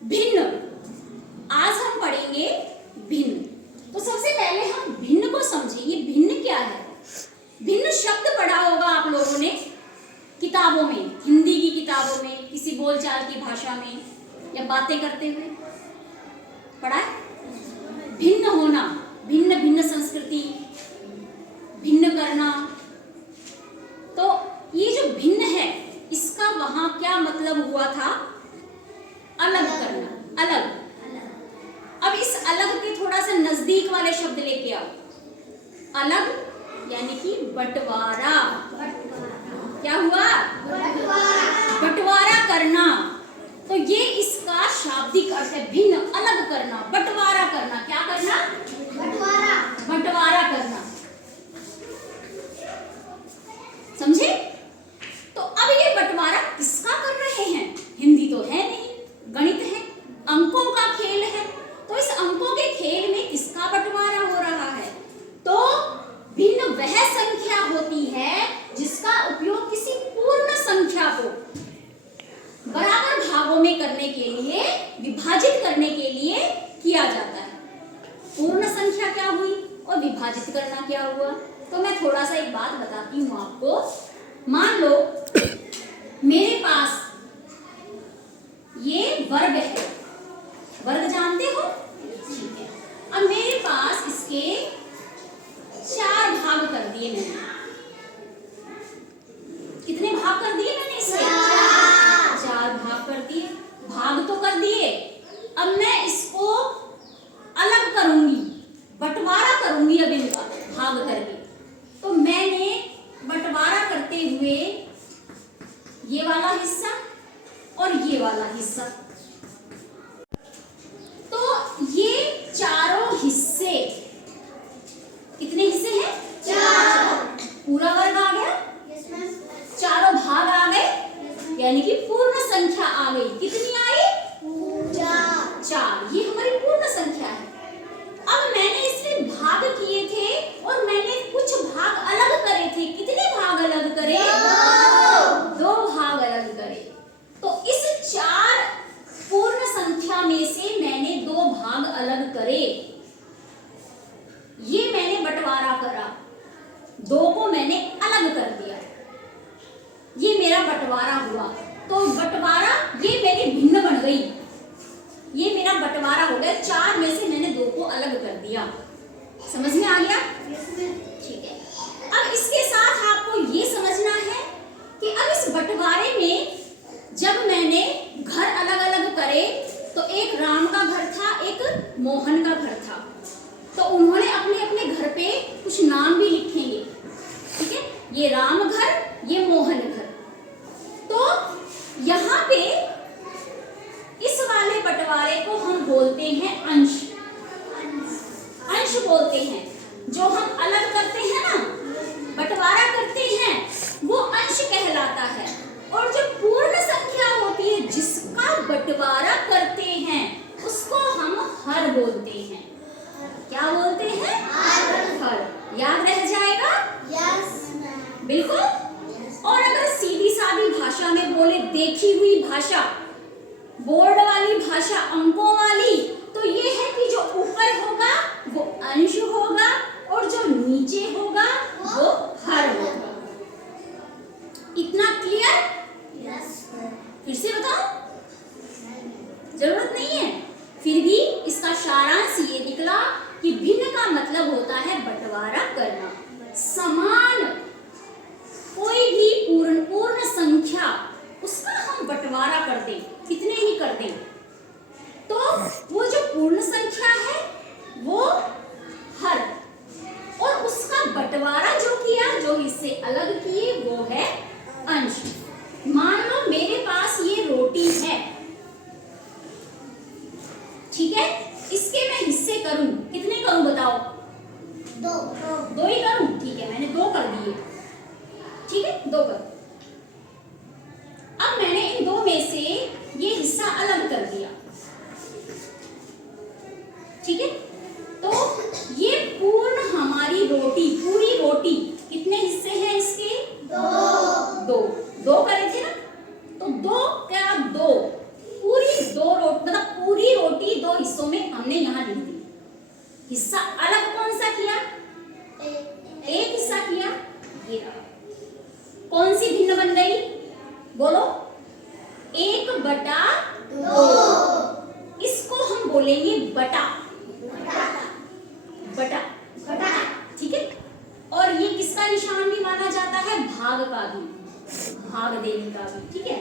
भिन्न। आज हम पढ़ेंगे भिन्न। तो सबसे पहले हम भिन्न को समझें। ये भिन्न क्या है? भिन्न शब्द पढ़ा होगा आप लोगों ने किताबों में, हिंदी की किताबों में, किसी बोलचाल की भाषा में या बातें करते हुए पढ़ा है। भिन्न होना, भिन्न भिन्न संस्कृति, भिन्न करना। तो ये जो भिन्न है इसका वहां क्या मतलब हुआ था? अलग करना, अलग। अब इस अलग के थोड़ा सा नजदीक वाले शब्द लेके आओ। अलग यानी कि बंटवारा। क्या हुआ? बंटवारा करना। तो ये इसका शाब्दिक अर्थ है, भिन्न, अलग करना, बंटवारा करना। क्या करना? बंटवारा करना। समझे? तो अब ये बंटवारा किसका कर रहे हैं? हिंदी तो है नहीं, गणित है, अंकों का खेल है। तो इस अंकों के खेल में किसका बंटवारा हो रहा है? तो भिन्न वह संख्या होती है जिसका उपयोग किसी पूर्ण संख्या को बराबर भागों में करने के लिए, विभाजित करने के लिए किया जाता है। पूर्ण संख्या क्या हुई और विभाजित करना क्या हुआ? तो मैं थोड़ा सा एक बात बताती हूँ आपको। मान लो मेरे पास ये वर्ग है, वर्ग जानते हो? ठीक है। अब मेरे पास इसके 4 भाग कर दिए मैंने। कितने भाग कर दिए मैंने इसके? 4 भाग कर दिए। भाग तो कर दिए। अब मैं इसको अलग करूंगी, बंटवारा करूंगी। अब इनका भाग करके तो मैंने बंटवारा करते हुए ये वाला हिस्सा और ये वाला हिस्सा, तो ये चारों हिस्से, कितने हिस्से हैं? 4। पूरा वर्ग आ गया, चारों भाग आ गए, यानी कि पूर्ण संख्या आ गई। कितनी आई? 4। ये हमारी पूर्ण संख्या है। अब मैंने इसमें भाग किए थे और मैंने कुछ भाग अलग करे थे। कितने भाग अलग करे? 2 भाग अलग करे। तो इस 4 पूर्ण संख्या में से मैंने 2 भाग अलग करे। ये मैंने बंटवारा करा, 2 को मैंने अलग कर दिया, ये मेरा बंटवारा हुआ। तो बंटवारा ये मेरी भिन्न बन गई, ये मेरा बंटवारा हो गया। 4 में से मैंने 2 को अलग कर दिया। समझ में आ गया? ठीक है। अब इसके साथ आपको ये समझना है कि अब इस बंटवारे में जब मैंने घर अलग अलग करे, तो एक राम का घर था, एक मोहन का घर था। तो उन्होंने अपने अपने घर पे कुछ नाम भी लिखेंगे। ठीक है, ये राम घर, ये मोहन घर। तो यहाँ पे इस वाले बंटवारे को हम बोलते हैं अंश। अंश बोलते हैं। जो हम अलग करते हैं ना, बंटवारा करते हैं, वो अंश कहलाता है। और जो पूर्ण संख्या होती है जिसका बंटवारा करते हैं, उसको हम हर बोलते हैं। क्या बोलते हैं? हर। याद रह जाएगा? बिल्कुल। और अगर सीधी सादी भाषा में बोले, देखी हुई भाषा, बोर्ड वाली भाषा, अंकों वाली, तो ये है कि जो ऊपर होगा वो अंश होगा और जो नीचे होगा वो हर होगा। इतना क्लियर? फिर से बताओ? जरूरत नहीं है। फिर भी इसका सारांश ये निकला कि भिन्न का मतलब होता है बंटवारा करना। समान कोई भी पूर्ण संख्या, उसका हम बंटवारा कर दें, कितने ही कर दें, तो वो जो पूर्ण संख्या है वो हर, और उसका बंटवारा जो किया, जो हिस्से अलग किए, वो है अंश। मान लो मेरे पास ये रोटी है, ठीक है, इसके मैं हिस्से करूं, कितने करूं बताओ? 2 ही करूं? ठीक है, मैंने 2 कर दिए। ठीक है, 2 कर। अब मैंने इन 2 में से ये हिस्सा अलग कर दिया। ठीक है, तो ये पूर्ण हमारी रोटी, पूरी रोटी, कितने हिस्से हैं इसके? 2 करे थे ना, तो 2 क्या 2 पूरी 2 रोटी, मतलब कौन सी भिन्न बन गई? बोलो। 1/2। इसको हम बोलेंगे बटा। बटा। ठीक है। और ये किसका निशान भी माना जाता है? भाग का भी, भाग देने का भी। ठीक है।